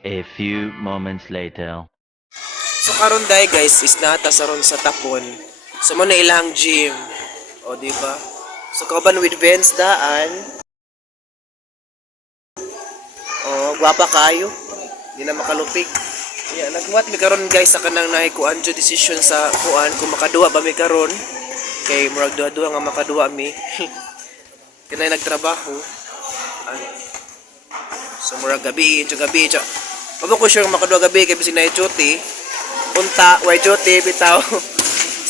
A few moments later. So karon day guys is nata sa ron sa tapon. So mo na ilang gym. O di ba? So kauban with Vince daan. O gwapa kayo. Di na makalupig. Yeah, nagbuhat mi karon guys sa kanang naay kuan jo decision sa kuan kung makaduwa ba mi karon. Kay murag duha-duha nga makaduwa mi. Kinay nagtrabaho. Ano? So murag gabi, gabi. Pabo ko sure makaduwa gabi kay bisig na duty. Punta, why duty bitaw.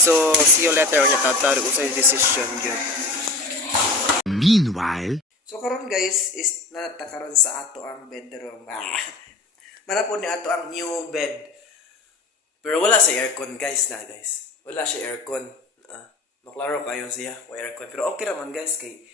So see you later on tataro sa decision gyud. Meanwhile, So karon guys is natakaron sa ato ang bedroom. Mara po ni ato ang new bed. Pero wala sa aircon guys na guys. Wala siya aircon. Maklaro kayo siya, wa aircon. Pero okay naman guys kay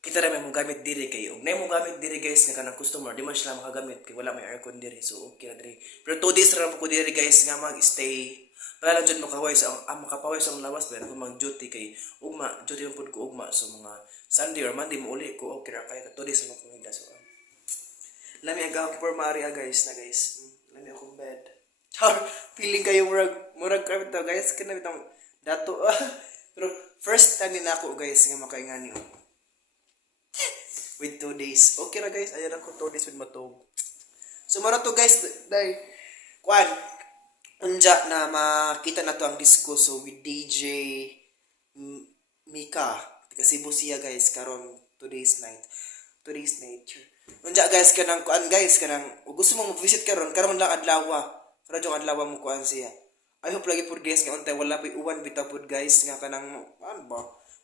kita ra may mo gamit diri kayo. Nay mo gamit diri guys nga kanang customer, di man sila makagamit kay wala may aircon diri. So okay na diri. Pero 2 days ra po ko diri guys nga mag-stay. Para lang dyan makaway sa makapaway sa lawas pero kung mag-duty kay ugma, duty man pud ko ugma so mga Sunday or Monday mo uli ko okay ra kay 2 days na ko nida so. Lami ang for Maria guys na guys. Lami akong bed. Char, feeling kayo murag kami to guys kana bitang dato. Pero first time din ako guys nga makaingani with 2 days. Okay ra guys, ayan ako 2 days with matog. So mara to guys, dai kwan unja na makita na to ang disco so with DJ Mika taga Cebu siya guys karon today's night sure. Unja guys kanang kuan guys kanang gusto mo mag-visit karon lang adlaw jong adlaw mo kuan siya. I hope lagi pud guys nga untay wala pay uwan bitaw pud guys nga kanang ano ba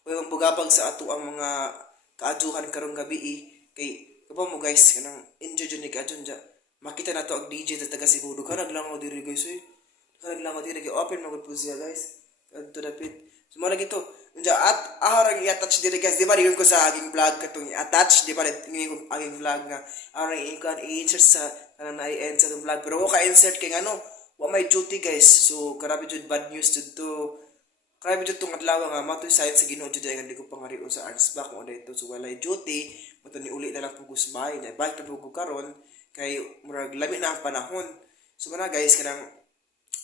way bugabag sa ato ang mga kaaduhan karong gabi kay kapa mo guys kanang enjoy jud ni kaadyon ja makita na to ang DJ sa taga Cebu kanang lang ako diri guys kanang lang ako diri open mo po siya guys to the pit so mo lagi to unja at arang i-attach diri guys di ba ko sa aging vlog katong i-attach di ba ngin aging vlog nga arang i-insert sa kanang na-end sa vlog pero ko ka-insert kay ano wa may duty guys so karabi jud bad news jud to karabi jud tong adlaw nga matoy science sa Ginoo jud ay hindi ko pangarion sa arts back mo dito so walay duty mato ni uli na lang pugos bay na balik na pugo karon kay murag lami na ang panahon so mana guys kanang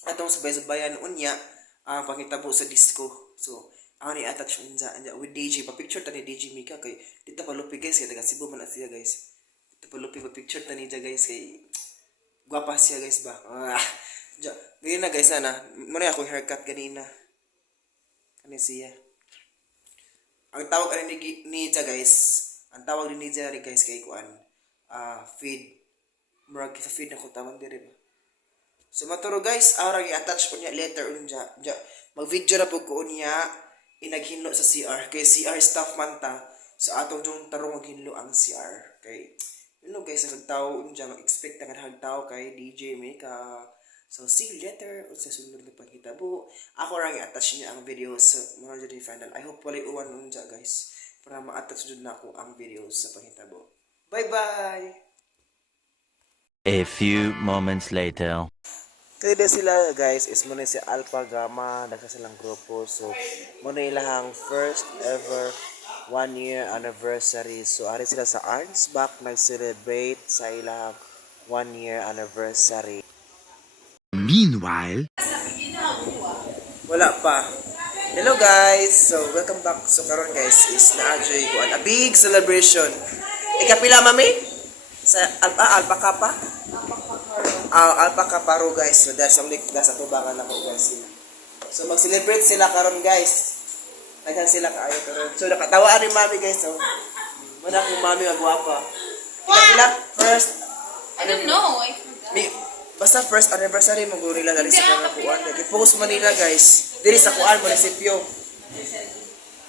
atong sabay-sabayan unya ang pangitabo sa disco. So, ako ni attach unja with DJ. Pa-picture ta ni DJ Mika kay dito pa lupi guys kay taga Cebu man siya guys. Dito pa lupi pa-picture ta ni niya guys kay gwapa siya guys ba. Ganyan na guys na. Muna ako haircut kanina. Kani siya. Ang tawag ani ni niya guys. Ang tawag ni niya guys kay kuan. Feed. Murag sa feed na ko tawag diri ba. So maturo guys, arang i-attach ko niya later unja. Mag-video na po ko niya inaghinlo sa CR. Kay CR staff man ta. So atong yung tarong maghinlo ang CR. Kay guys, nagtao unja mag-expect na hagtao kay DJ Mika. So see you later sa sunod na paghitabo. Ako rang i-attach niya ang video sa mga final. I hope walay uwan unja guys para ma-attach jud na ako ang video sa paghitabo. Bye-bye. A few moments later. Kaya sila guys is muna si Alpha Gamma nagka silang grupo so muna ilang first ever 1 year anniversary so ari sila sa Arnsbach nag-celebrate sa ilang 1 year anniversary. meanwhile, Wala pa. Hello guys, so welcome back. So karon guys is na-enjoy ko a big celebration. Ikapila mami? Sa Alpha pa? Alpaca paro guys. So that's ang nasa tubangan ako guys sila. So mag-celebrate sila karon guys. Naghan sila kaayo karon. So nakatawaan ni mami guys. So muna kong mami magwapa. Ikapila first I don't know. I forgot. basta first anniversary mo nila dali sa mga kuan. Focus Manila guys. Diri sa kuan munisipyo.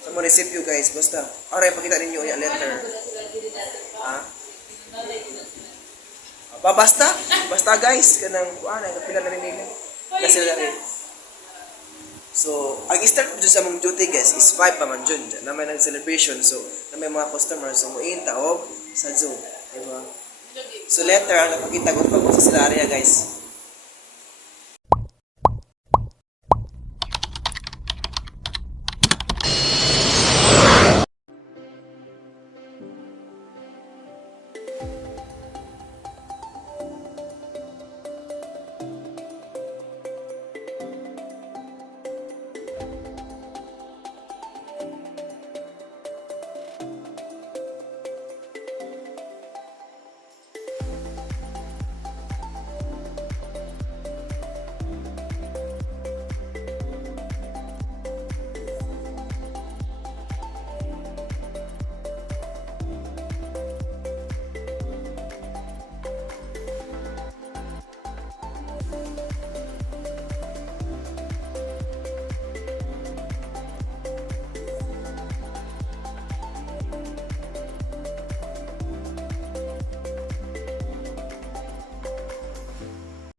Sa munisipyo guys basta. Aray pakita ninyo ya letter. Ha? Basta guys kanang kuan ay kapila na nila. Kasi dali. So, ang start dun sa mong duty guys is 5 pa man dyan. Na may nag-celebration. So, na may mga customers. So, muin taog sa Zoom. Diba? So, later, ang napakita ko pag sa sila area guys.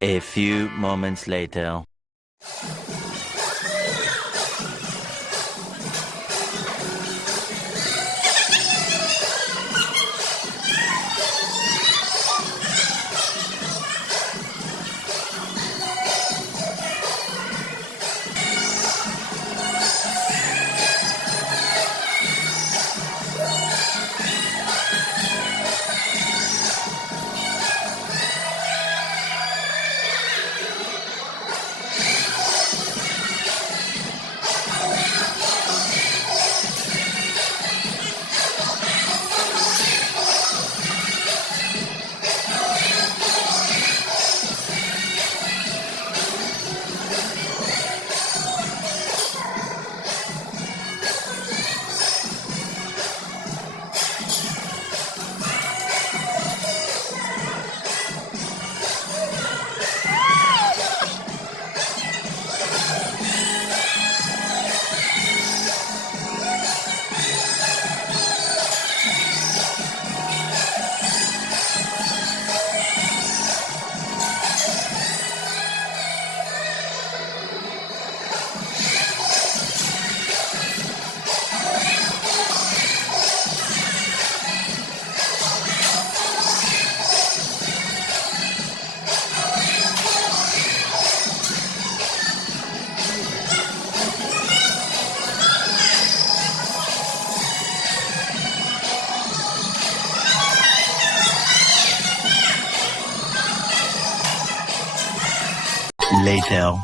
A few moments later. Later.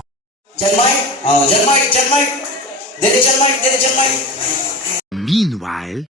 Jan Mike, Jan Mike. Dede Jan Mike. Meanwhile,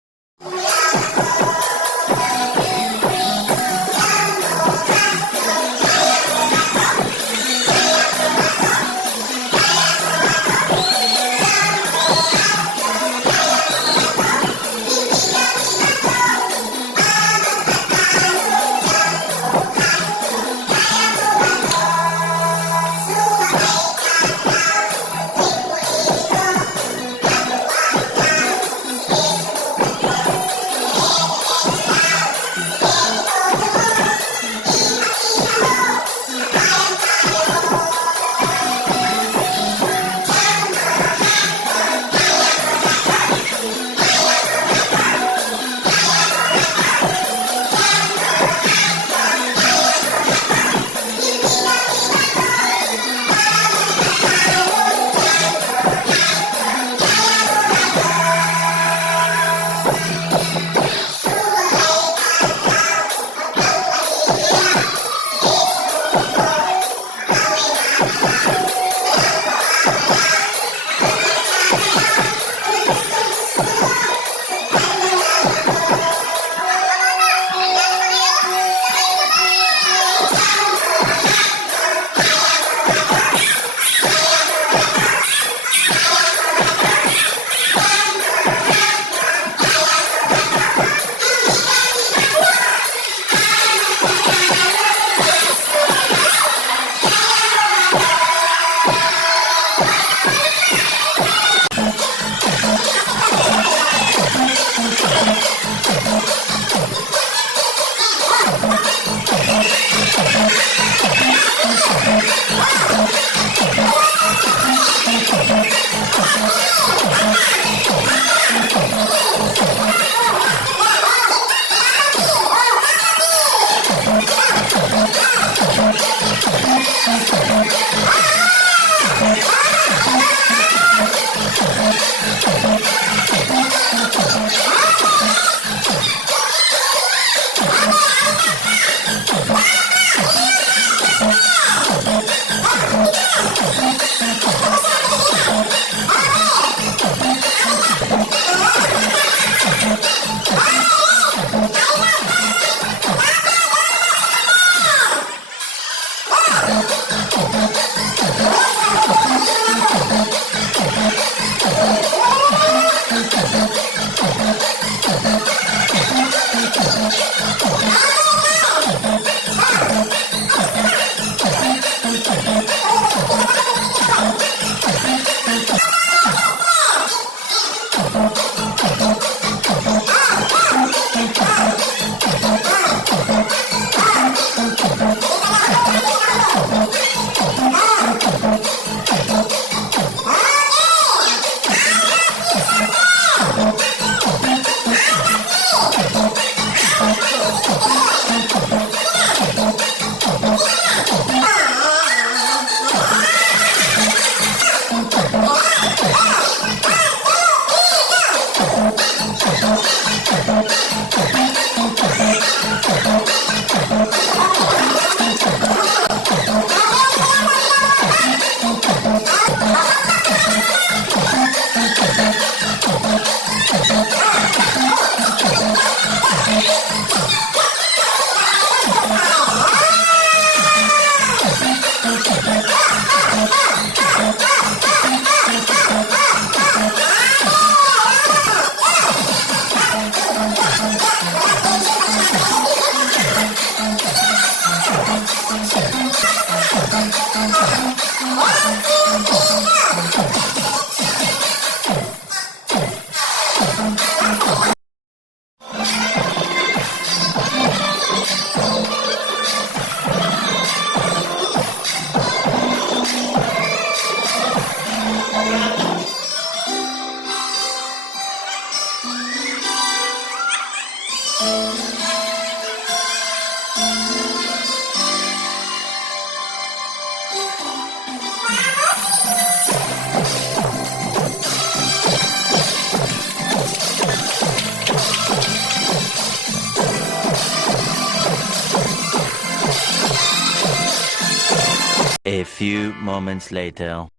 A few moments later.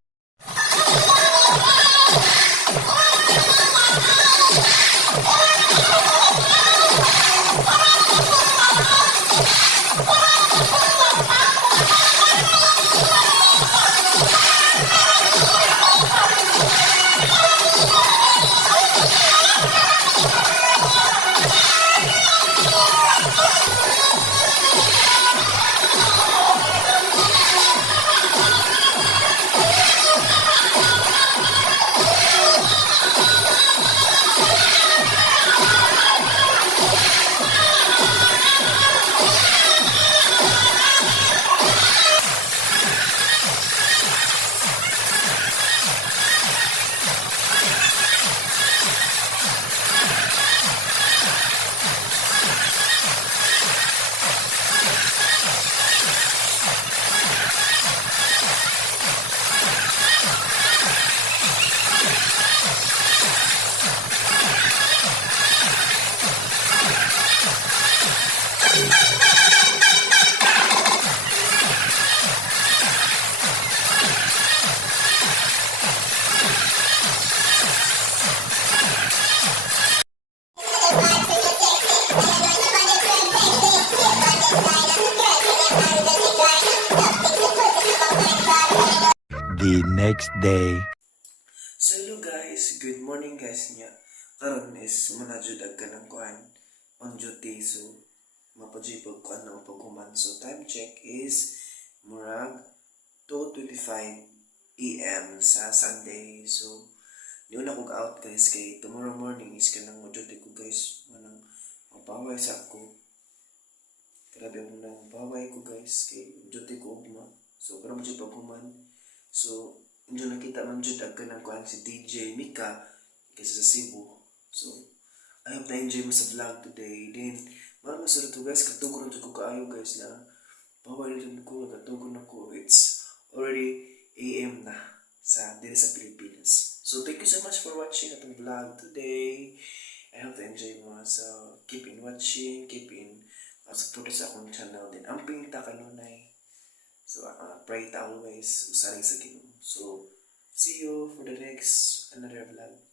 The next day. So hello guys, good morning guys niya. Karon is manajud ag kanang kuan on duty, so mapajipog kuan na paghuman. So time check is murag 2:25 AM sa Sunday. So di na kog out guys kay tomorrow morning is kanang duty ko guys. Manang mapaway sa ako. Grabe mo nang paway ko guys kay duty ko ugma. So karon mo paghuman. So, hindi nakita man dyan agad kuhan si DJ Mika kasi sa Cebu. So, I hope na-enjoy mo sa vlog today. Then, maraming masarap to guys. Katugon na ko kaayo guys na paway rin ko, katugon ako. It's already AM na dito sa Pilipinas. So, thank you so much for watching atong vlog today. I hope na-enjoy mo. So, keep in watching, keep in support sa akong channel. Then, ang pinta kanunay. So, pray always, usaring sa Ginoo. So, see you for the next another vlog.